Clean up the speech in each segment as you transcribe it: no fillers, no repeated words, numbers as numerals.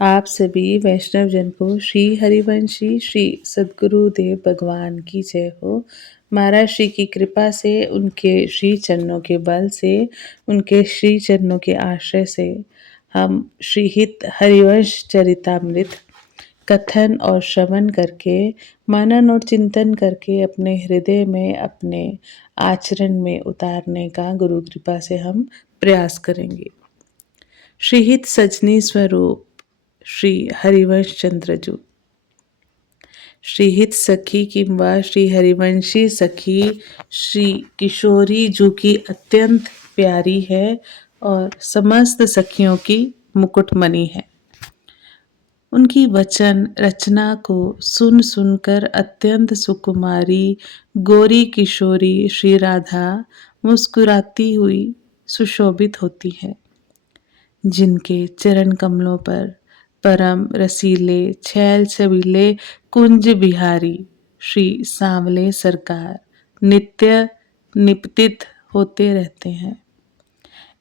आप सभी वैष्णव जन को श्री हरिवंशी श्री सद्गुरुदेव भगवान की जय हो। महाराज श्री की कृपा से, उनके श्री चरणों के बल से, उनके श्री चरणों के आश्रय से हम श्री हित हरिवंश चरितामृत कथन और श्रवण करके, मनन और चिंतन करके अपने हृदय में, अपने आचरण में उतारने का गुरु कृपा से हम प्रयास करेंगे। श्रीहित सजनी स्वरूप श्री हरिवंश चंद्रजू। श्रीहित सखी किंवा श्री हरिवंशी सखी श्री किशोरी जू की अत्यंत प्यारी है और समस्त सखियों की मुकुटमणि है। उनकी वचन रचना को सुन सुनकर अत्यंत सुकुमारी गोरी किशोरी श्री राधा मुस्कुराती हुई सुशोभित होती है, जिनके चरण कमलों पर परम रसीले छैल छबीले कुंज बिहारी श्री सांवले सरकार नित्य निपतित होते रहते हैं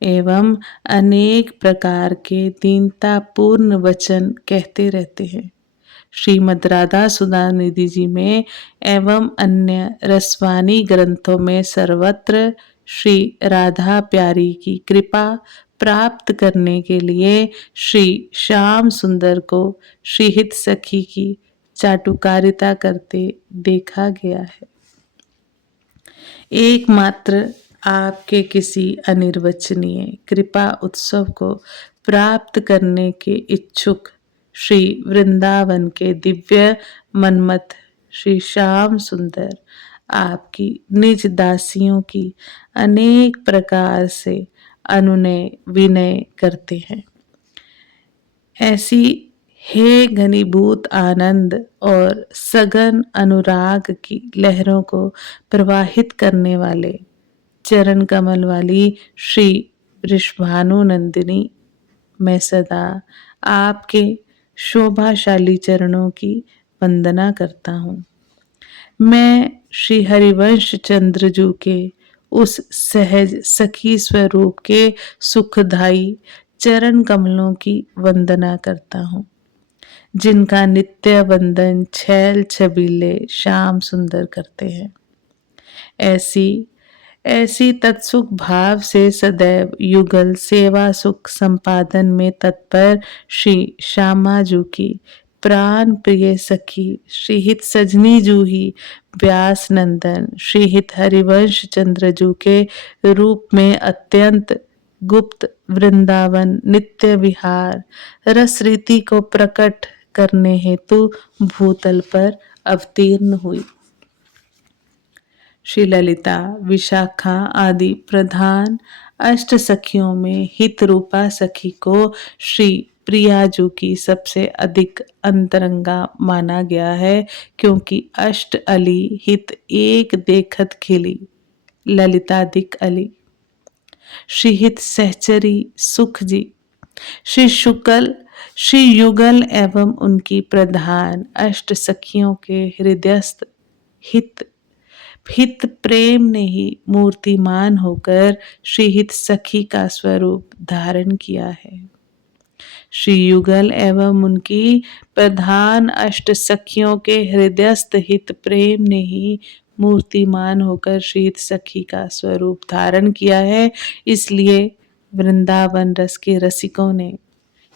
एवं अनेक प्रकार के दीनतापूर्ण वचन कहते रहते हैं। श्रीमद् राधा सुधा निधि जी में एवं अन्य रसवानी ग्रंथों में सर्वत्र श्री राधा प्यारी की कृपा प्राप्त करने के लिए श्री श्याम सुंदर को श्रीहित सखी की चाटुकारिता करते देखा गया है। एकमात्र आपके किसी अनिर्वचनीय कृपा उत्सव को प्राप्त करने के इच्छुक श्री वृंदावन के दिव्य मनमत श्री श्याम सुंदर आपकी निज दासियों की अनेक प्रकार से अनुनय विनय करते हैं। ऐसी हे घनीभूत आनंद और सघन अनुराग की लहरों को प्रवाहित करने वाले चरण कमल वाली श्री वृषभानु नंदिनी, मैं सदा आपके शोभाशाली चरणों की वंदना करता हूँ। मैं श्री हरिवंश चंद्रजू के उस सहज सखी स्वरूप के सुखदायी चरण कमलों की वंदना करता हूँ, जिनका नित्य वंदन छैल छबीले श्याम सुंदर करते हैं। ऐसी तत्सुख भाव से सदैव युगल सेवा सुख संपादन में तत्पर श्री श्यामाजू की प्राण प्रिय सखी श्रीहित सजनी जू ही व्यास नंदन श्रीहित हरिवंश चंद्रजू के रूप में अत्यंत गुप्त वृंदावन नित्य विहार रस रीति को प्रकट करने हेतु भूतल पर अवतीर्ण हुई। श्री ललिता, विशाखा आदि प्रधान अष्ट सखियों में हित रूपा सखी को श्री प्रियाजू की सबसे अधिक अंतरंगा माना गया है, क्योंकि अष्ट अली हित एक देखत खिली ललिताधिक अली। श्री हित सहचरी सुख जी श्री शुक्ल श्री युगल एवं उनकी प्रधान अष्ट सखियों के हृदयस्थ हित प्रेम ने ही मूर्तिमान होकर श्रीहित सखी का स्वरूप धारण किया है। श्री युगल एवं उनकी प्रधान अष्ट सखियों के हृदयस्थ हित प्रेम ने ही मूर्तिमान होकर श्रीहित सखी का स्वरूप धारण किया है। इसलिए वृंदावन रस के रसिकों ने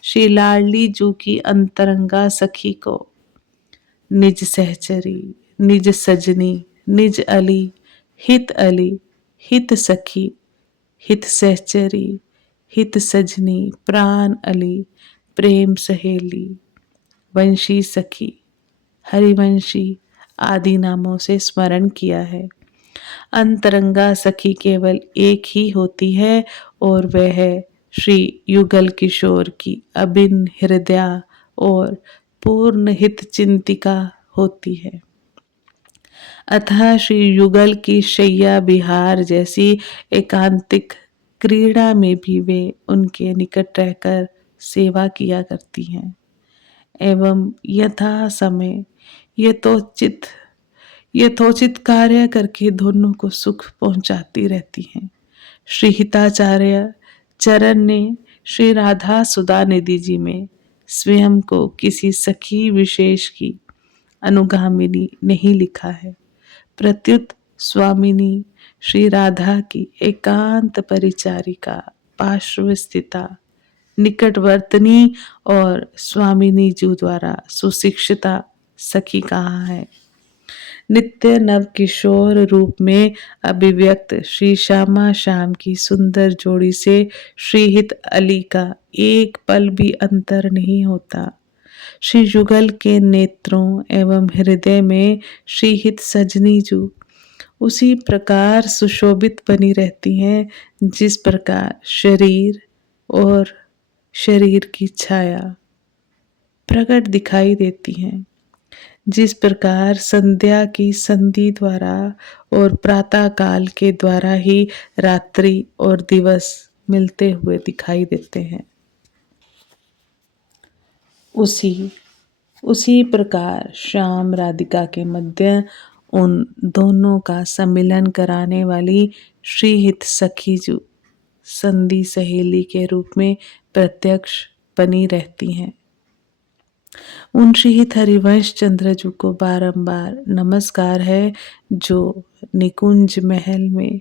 श्री लाडली जू की अंतरंगा सखी को निज सहचरी, निज सजनी, निज अली, हित सखी, हित सहचरी, हित सजनी, प्राण अली, प्रेम सहेली, वंशी सखी, हरिवंशी आदि नामों से स्मरण किया है। अंतरंगा सखी केवल एक ही होती है और वह है श्री युगल किशोर की अभिन्न हृदया और पूर्ण हित चिंतिका होती है। अतः श्री युगल की शैया बिहार जैसी एकांतिक क्रीड़ा में भी वे उनके निकट रहकर सेवा किया करती हैं एवं यथा समय यथोचित कार्य करके दोनों को सुख पहुंचाती रहती हैं। श्री हिताचार्य चरण ने श्री राधा सुधा निधि जी में स्वयं को किसी सखी विशेष की अनुगामिनी नहीं लिखा है, प्रत्युत स्वामिनी श्री राधा की एकांत परिचारिका, पार्श्वस्थिता, निकटवर्तनी और स्वामिनी जी द्वारा सुशिक्षिता सखी कहा है। नित्य नव किशोर रूप में अभिव्यक्त श्री श्यामा श्याम की सुंदर जोड़ी से श्रीहित अली का एक पल भी अंतर नहीं होता। श्री युगल के नेत्रों एवं हृदय में श्रीहित सजनी जू उसी प्रकार सुशोभित बनी रहती हैं जिस प्रकार शरीर और शरीर की छाया प्रकट दिखाई देती हैं। जिस प्रकार संध्या की संधि द्वारा और प्रातः काल के द्वारा ही रात्रि और दिवस मिलते हुए दिखाई देते हैं, उसी प्रकार श्याम राधिका के मध्य उन दोनों का सम्मिलन कराने वाली श्रीहित सखी जो संधि सहेली के रूप में प्रत्यक्ष बनी रहती हैं। उन श्रीहित हरिवंश चंद्रजू को बारंबार नमस्कार है, जो निकुंज महल में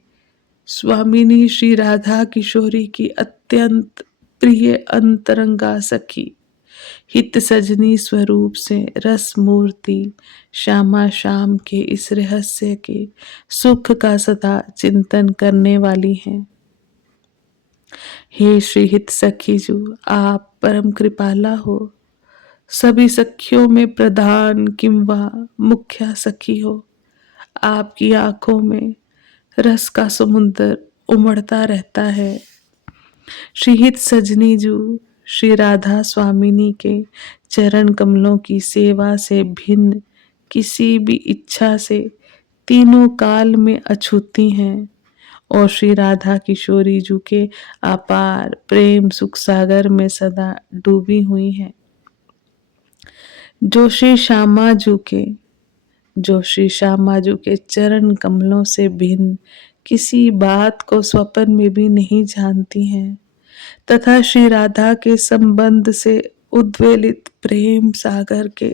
स्वामिनी श्री राधा किशोरी की अत्यंत प्रिय अंतरंगा सखी हित सजनी स्वरूप से रस मूर्ति श्यामा श्याम के इस रहस्य के सुख का सदा चिंतन करने वाली हैं। हे श्रीहित सखी जो आप परम कृपाला हो, सभी सखियों में प्रधान किंवा मुख्य सखी हो। आपकी आंखों में रस का समुद्र उमड़ता रहता है। श्रीहित सजनी जू श्री राधा स्वामिनी के चरण कमलों की सेवा से भिन्न किसी भी इच्छा से तीनों काल में अछूती हैं और श्री राधा किशोरी जू के अपार प्रेम सुख सागर में सदा डूबी हुई हैं। जो श्री श्यामा जू के चरण कमलों से भिन्न किसी बात को स्वप्न में भी नहीं जानती हैं तथा श्री राधा के संबंध से उद्वेलित प्रेम सागर के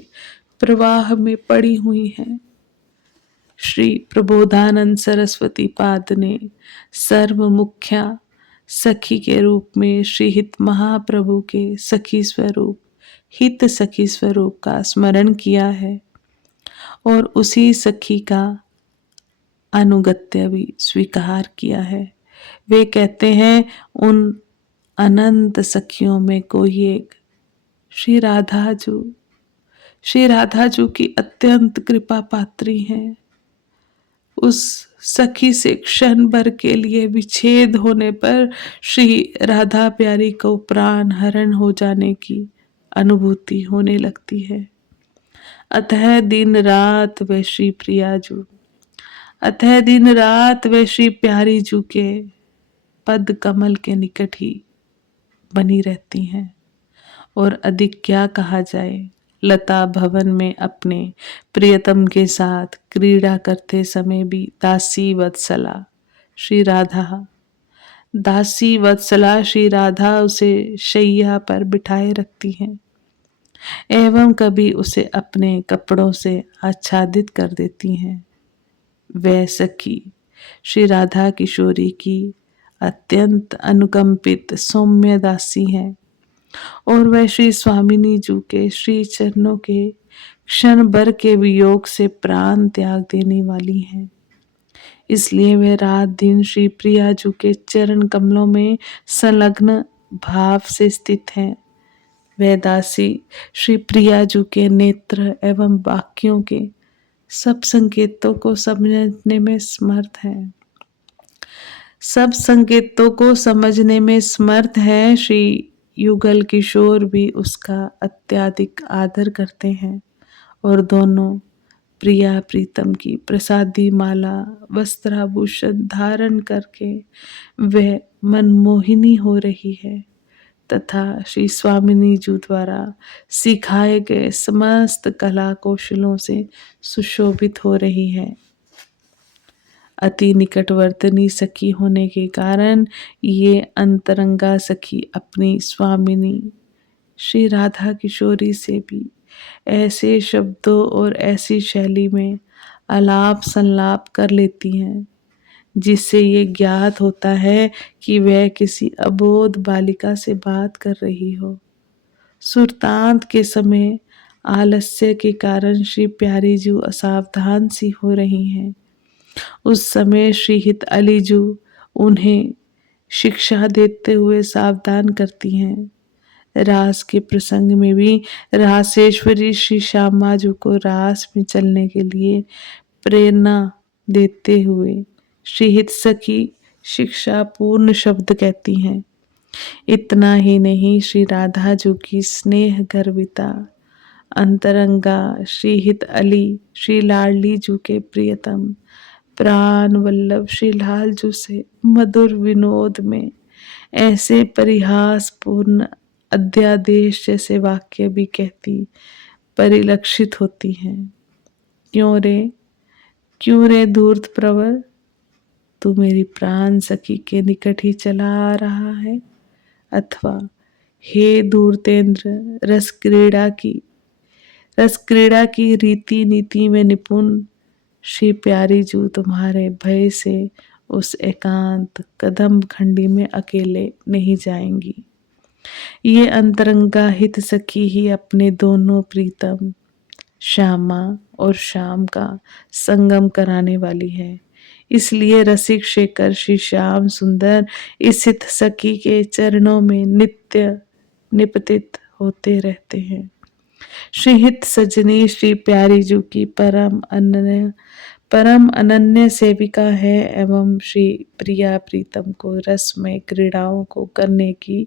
प्रवाह में पड़ी हुई हैं। श्री प्रबोधानंद सरस्वती पाद ने सर्व मुख्या सखी के रूप में श्रीहित महाप्रभु के सखी स्वरूप हित सखी स्वरूप का स्मरण किया है और उसी सखी का अनुगत्य भी स्वीकार किया है। वे कहते हैं उन अनंत सखियों में कोई एक श्री राधा जू की अत्यंत कृपा पात्री हैं। उस सखी से क्षण भर के लिए विच्छेद होने पर श्री राधा प्यारी को प्राण हरण हो जाने की अनुभूति होने लगती है। अतः दिन रात वे श्री प्यारी जू के पद कमल के निकट ही बनी रहती हैं। और अधिक क्या कहा जाए, लता भवन में अपने प्रियतम के साथ क्रीड़ा करते समय भी दासी वत्सला श्री राधा उसे शैया पर बिठाए रखती हैं एवं कभी उसे अपने कपड़ों से आच्छादित कर देती हैं। वह सखी श्री राधा किशोरी की अत्यंत अनुकंपित सौम्य दासी हैं और वह श्री स्वामिनी जू के श्री चरणों के क्षण भर के वियोग से प्राण त्याग देने वाली हैं। इसलिए वे रात दिन श्री प्रिया जू के चरण कमलों में संलग्न भाव से स्थित हैं। वह दासी श्री प्रिया जू के नेत्र एवं वाक्यों के सब संकेतों को समझने में समर्थ है। श्री युगल किशोर भी उसका अत्यधिक आदर करते हैं और दोनों प्रिया प्रीतम की प्रसादी माला वस्त्राभूषण धारण करके वह मनमोहिनी हो रही है तथा श्री स्वामिनी जू द्वारा सिखाए गए समस्त कला कौशलों से सुशोभित हो रही है। अति निकटवर्तनी सखी होने के कारण ये अंतरंगा सखी अपनी स्वामिनी श्री राधा किशोरी से भी ऐसे शब्दों और ऐसी शैली में आलाप संलाप कर लेती हैं जिससे ये ज्ञात होता है कि वह किसी अबोध बालिका से बात कर रही हो। सुरतांत के समय आलस्य के कारण श्री प्यारी जू असावधान सी हो रही हैं। उस समय श्री हित अली जू उन्हें शिक्षा देते हुए सावधान करती हैं। रास के प्रसंग में भी रासेश्वरी श्री श्यामा जू को रास में चलने के लिए प्रेरणा देते हुए श्री हित सखी शिक्षा पूर्ण शब्द कहती हैं। इतना ही नहीं, श्री राधा जू की स्नेह गर्विता अंतरंगा श्री हित अली श्री लाडली जू के प्रियतम प्राण वल्लभ श्री लाल जू से मधुर विनोद में ऐसे परिहास पूर्ण अध्यादेश जैसे वाक्य भी कहती परिलक्षित होती हैं। क्यों रे धूर्त प्रवर, तू मेरी प्राण सखी के निकट ही चला आ रहा है। अथवा हे धूर्तेंद्र, रस क्रीड़ा की रीति नीति में निपुण श्री प्यारी जू तुम्हारे भय से उस एकांत कदम खंडी में अकेले नहीं जाएंगी। ये अंतरंगा हित सखी ही अपने दोनों प्रीतम श्यामा और श्याम का संगम कराने वाली है। इसलिए रसिक शेखर श्री श्याम सुंदर इस हित सखी के चरणों में नित्य निपतित होते रहते हैं। श्री हित सजनी श्री प्यारी जू की परम अनन्य सेविका है एवं श्री प्रिया प्रीतम को रसमय क्रीड़ाओं को करने की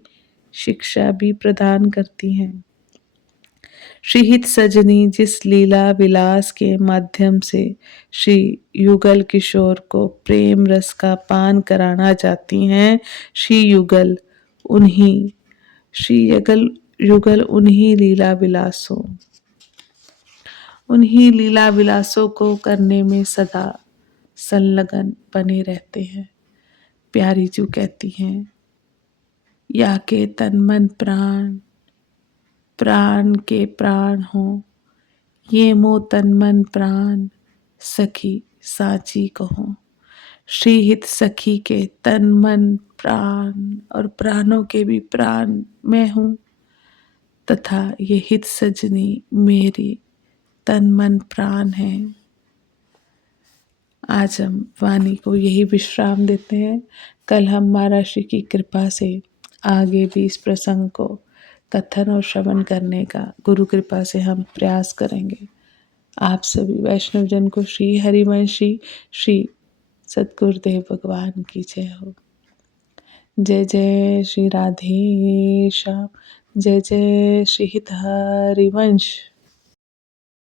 शिक्षा भी प्रदान करती हैं। श्रीहित सजनी जिस लीला विलास के माध्यम से श्री युगल किशोर को प्रेम रस का पान कराना चाहती हैं, श्री युगल उन्हीं लीला विलासों को करने में सदा संलग्न बने रहते हैं। प्यारी जू कहती हैं, या के तन मन प्राण के प्राण हो, ये मो तन मन प्राण सखी साची कहो। श्री हित सखी के तन मन प्राण और प्राणों के भी प्राण मैं हूँ तथा ये हित सजनी मेरी तन मन प्राण है। आज हम वाणी को यही विश्राम देते हैं। कल हम महाराज श्री की कृपा से आगे भी इस प्रसंग को कथन और श्रवण करने का गुरु कृपा से हम प्रयास करेंगे। आप सभी वैष्णव जन को श्री हरिवंशी श्री सद्गुरुदेव भगवान की जय हो। जय जय श्री राधे श्याम, जय जय श्री हित हरिवंश।